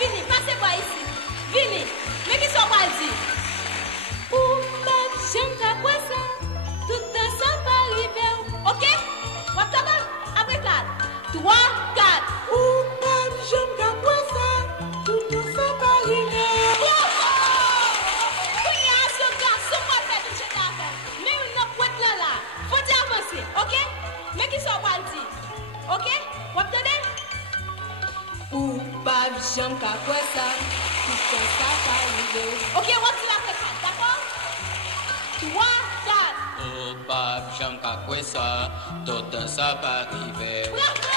vini, passez par ici. Vini, mais qui sont pas dit? Ou même j'aime ta poisson, tout un sang pas arrivé. Ok? Waptaba, après 4, 3, 4. Ou même j'aime ta poisson, tout un sang pas arrivé. Ok? Mais qui sont pas dit? Ok? Vous entendez? Ou pas j'aime qu'à quoi ça? Tout ça pas arrivé. Ok, on va dire après 4, d'accord? 3, 4. Ou pas j'aime qu'à quoi ça? Tout ça pas arrivé. Bravo!